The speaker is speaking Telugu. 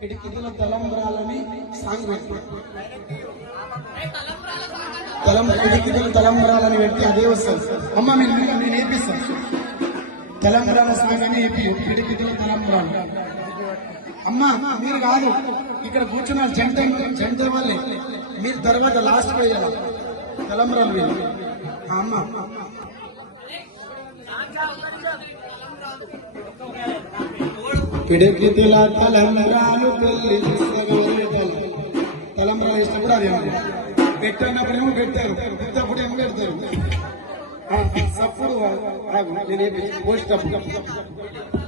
పిడికితుల తలంబ్రాలని సాంగ్ పిడికితుల తలంబ్రాలని పెట్టి అదే వస్తుంది. అమ్మ నేను నేర్పిస్తాను. తలంబ్రాల సాంగ్ అని చెప్పి పిడికితుల తలంబ్రాలు. అమ్మ మీరు కాదు, ఇక్కడ కూర్చున్న జంట వాళ్ళే. మీరు తర్వాత లాస్ట్ పోయాల తలంబ్రాలు వీళ్ళు. అమ్మ పిడికితుల తలంబ్రాలు పెళ్లి తలంబ్రాలు ఇష్టప్పుడు అదే పెట్టినప్పుడేమో పెట్టారు, పెట్టప్పుడేమో పెడతారు. అప్పుడు నేను పోస్ట్